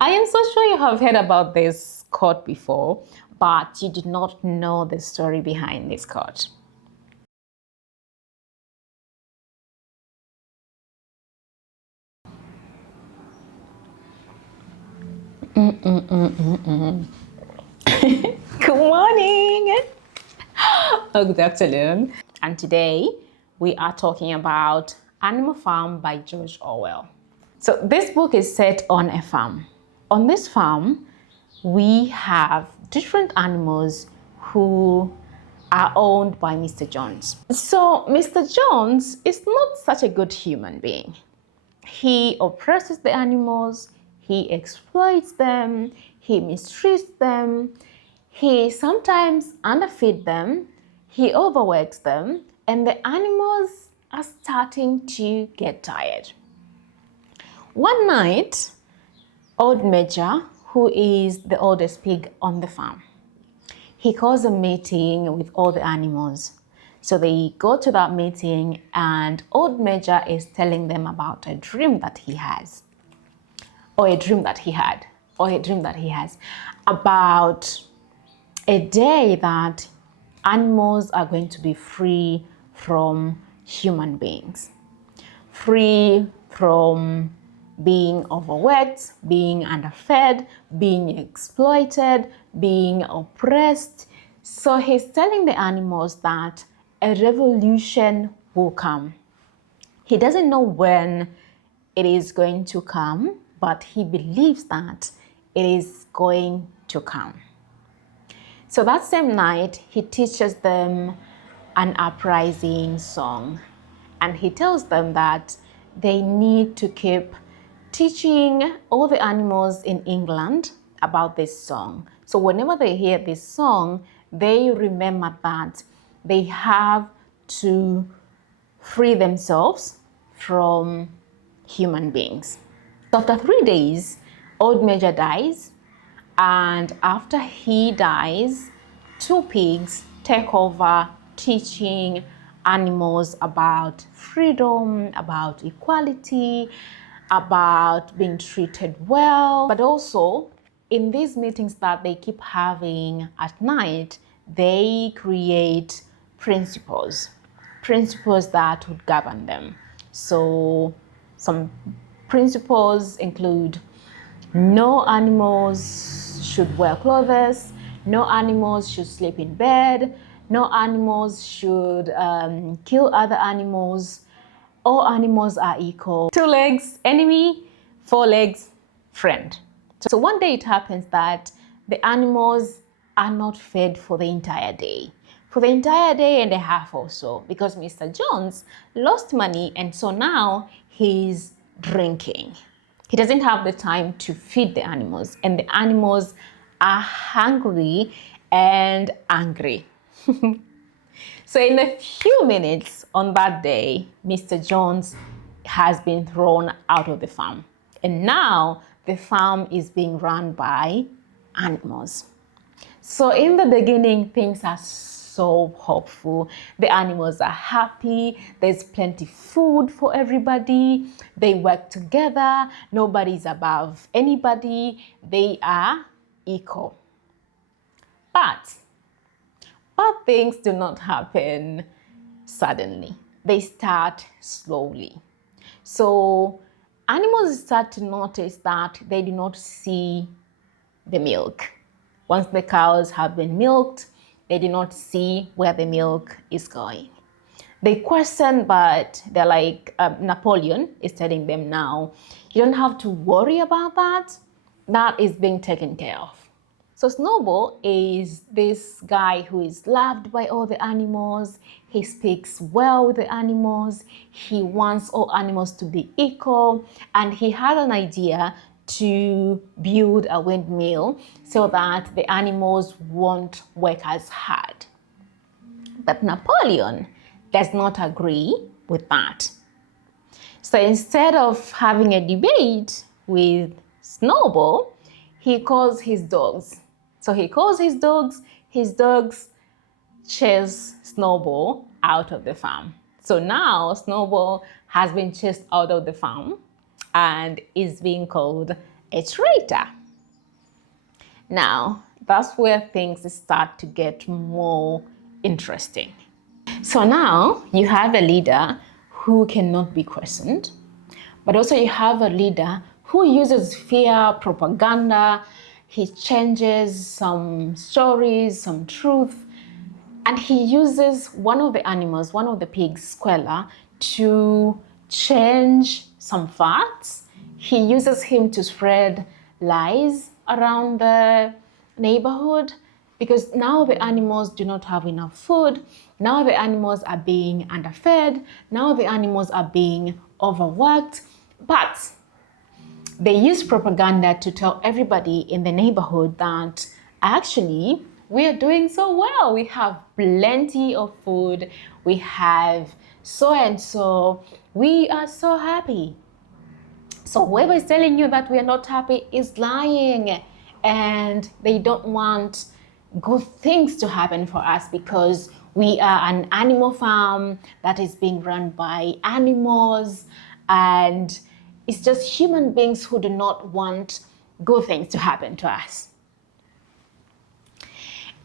I am so sure you have heard about this quote before, but you did not know the story behind this quote. Good morning. Oh, good afternoon. And today we are talking about Animal Farm by George Orwell. So this book is set on a farm. On this farm, we have different animals who are owned by Mr. Jones. So Mr. Jones is not such a good human being. He oppresses the animals, he exploits them, he mistreats them, he sometimes underfeeds them, he overworks them, and the animals are starting to get tired. One night, Old Major, who is the oldest pig on the farm, he calls a meeting with all the animals. So they go to that meeting and Old Major is telling them about a dream that he has, or a dream that he had, or a dream that he has about a day that animals are going to be free from human beings, free from being overworked, being underfed, being exploited, being oppressed. So he's telling the animals that a revolution will come. He doesn't know when it is going to come, but he believes that it is going to come. So that same night, he teaches them an uprising song, and he tells them that they need to keep teaching all the animals in England about this song. So whenever they hear this song, they remember that they have to free themselves from human beings. So after 3 days, Old Major dies, and after he dies, 2 pigs take over teaching animals about freedom, about equality, about being treated well. But also, in these meetings that they keep having at night, they create principles that would govern them. So some principles include: no animals should wear clothes, no animals should sleep in bed, no animals should kill other animals, all animals are equal. 2 legs, enemy, 4 legs, friend. So one day it happens that the animals are not fed for the entire day. For the entire day and a half or so, because Mr. Jones lost money and so now he's drinking. He doesn't have the time to feed the animals, and the animals are hungry and angry. So in a few minutes on that day, Mr. Jones has been thrown out of the farm. And now the farm is being run by animals. So in the beginning, things are so hopeful. The animals are happy. There's plenty food for everybody. They work together. Nobody's above anybody. They are equal. But things do not happen suddenly. They start slowly. So animals start to notice that they do not see the milk. Once the cows have been milked, they do not see where the milk is going. They question, but they're like, Napoleon is telling them now, you don't have to worry about that. That is being taken care of. So Snowball is this guy who is loved by all the animals. He speaks well with the animals. He wants all animals to be equal. And he had an idea to build a windmill so that the animals won't work as hard. But Napoleon does not agree with that. So instead of having a debate with Snowball, he calls his dogs. So he calls his dogs chase Snowball out of the farm. So now Snowball has been chased out of the farm and is being called a traitor. Now, that's where things start to get more interesting. So now you have a leader who cannot be questioned, but also you have a leader who uses fear, propaganda. He changes some stories, some truth, and he uses one of the animals, one of the pigs, Squella, to change some facts. He uses him to spread lies around the neighborhood because now the animals do not have enough food. Now the animals are being underfed. Now the animals are being overworked. But they use propaganda to tell everybody in the neighborhood that actually we are doing so well. We have plenty of food. We have so and so. We are so happy. So whoever is telling you that we are not happy is lying, and they don't want good things to happen for us because we are an animal farm that is being run by animals, and it's just human beings who do not want good things to happen to us.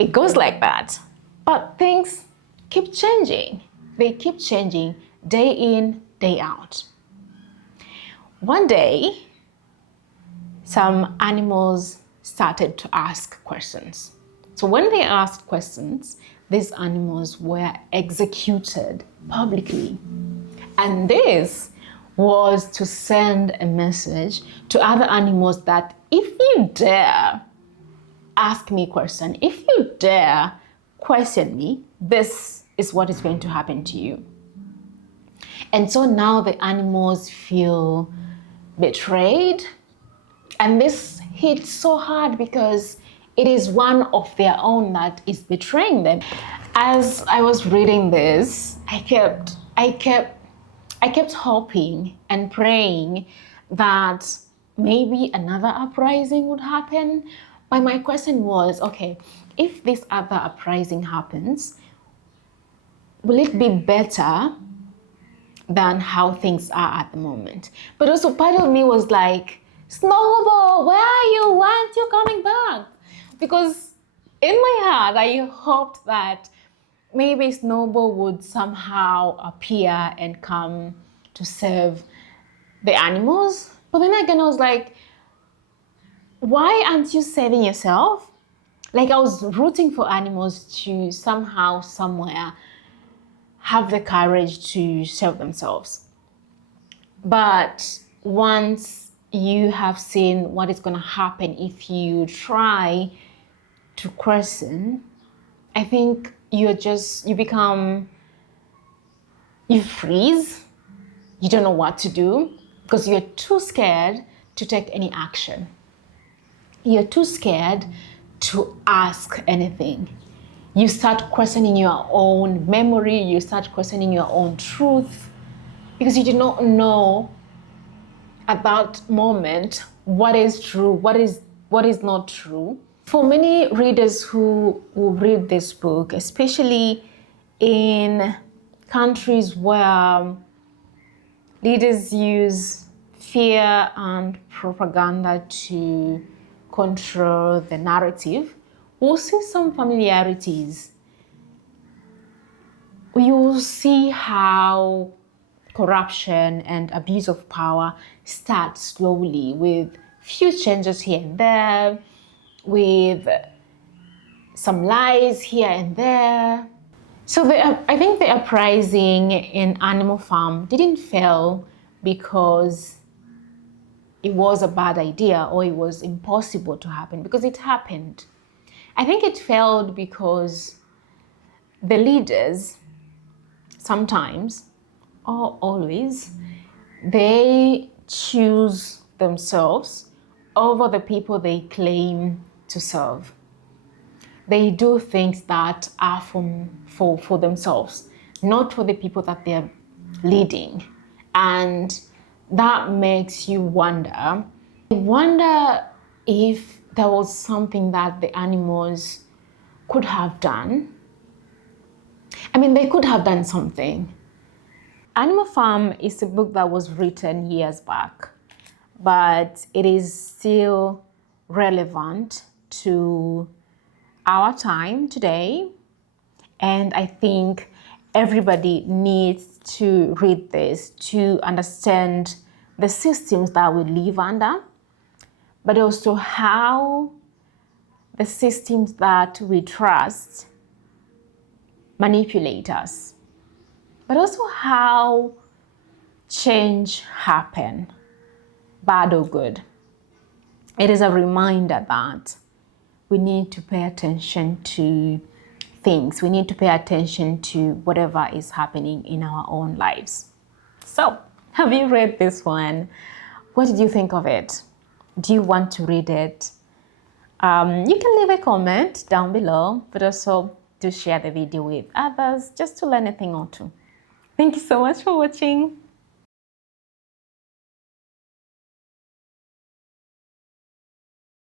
It goes like that, but things keep changing. They keep changing day in, day out. One day, some animals started to ask questions. So when they asked questions, these animals were executed publicly. And this was to send a message to other animals that if you dare ask me a question, if you dare question me, this is what is going to happen to you. And so now the animals feel betrayed, and this hits so hard because it is one of their own that is betraying them. As I was reading this, I kept hoping and praying that maybe another uprising would happen. But my question was, okay, if this other uprising happens, will it be better than how things are at the moment? But also part of me was like, Snowball, where are you? Why aren't you coming back? Because in my heart, I hoped that maybe Snowball would somehow appear and come to save the animals. But then again, I was like, why aren't you saving yourself? Like, I was rooting for animals to somehow, somewhere, have the courage to save themselves. But once you have seen what is going to happen if you try to question, I think you freeze. You don't know what to do because you're too scared to take any action. You're too scared to ask anything. You start questioning your own memory, you start questioning your own truth because you do not know at that moment what is true, what is not true. For many readers who will read this book, especially in countries where leaders use fear and propaganda to control the narrative, we'll see some familiarities. You will see how corruption and abuse of power start slowly with few changes here and there, with some lies here and there. So I think the uprising in Animal Farm didn't fail because it was a bad idea or it was impossible to happen, because it happened. I think it failed because the leaders sometimes, or always, they choose themselves over the people they claim to serve. They do things that are for themselves, not for the people that they're leading. And that makes you wonder. I wonder if there was something that the animals could have done. I mean, they could have done something. Animal Farm is a book that was written years back but it is still relevant to our time today. And I think everybody needs to read this to understand the systems that we live under, but also how the systems that we trust manipulate us, but also how change happen, bad or good. It is a reminder that we need to pay attention to things. We need to pay attention to whatever is happening in our own lives. So, have you read this one? What did you think of it? Do you want to read it? You can leave a comment down below, but also to share the video with others just to learn a thing or two. Thank you so much for watching.